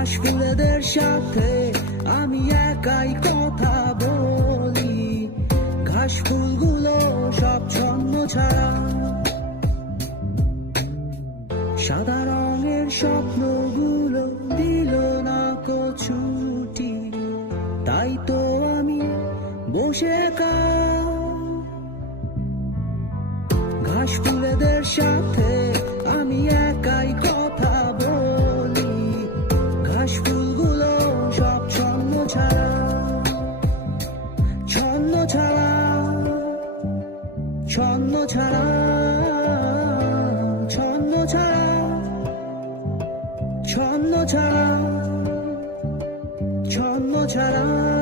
ঘাস ফুলেদের সাথে আমি একাই কথা বলি, ঘাস ফুলগুলো সব ছন্ন ছাড়া। সাদা রঙের স্বপ্নগুলো দিল না কো ছুটি, তাই তো আমি বসে একা। ঘাস ফুলেদের সাথে আমি একাই কথা বলি, ঘাস ফুলগুলো সব ছন্ন ছাড়া, ছন্ন ছাড়া, ছন্ন ছাড়া, ছন্ন ছাড়া, ছন্ন ছাড়া, ছন্ন ছাড়া।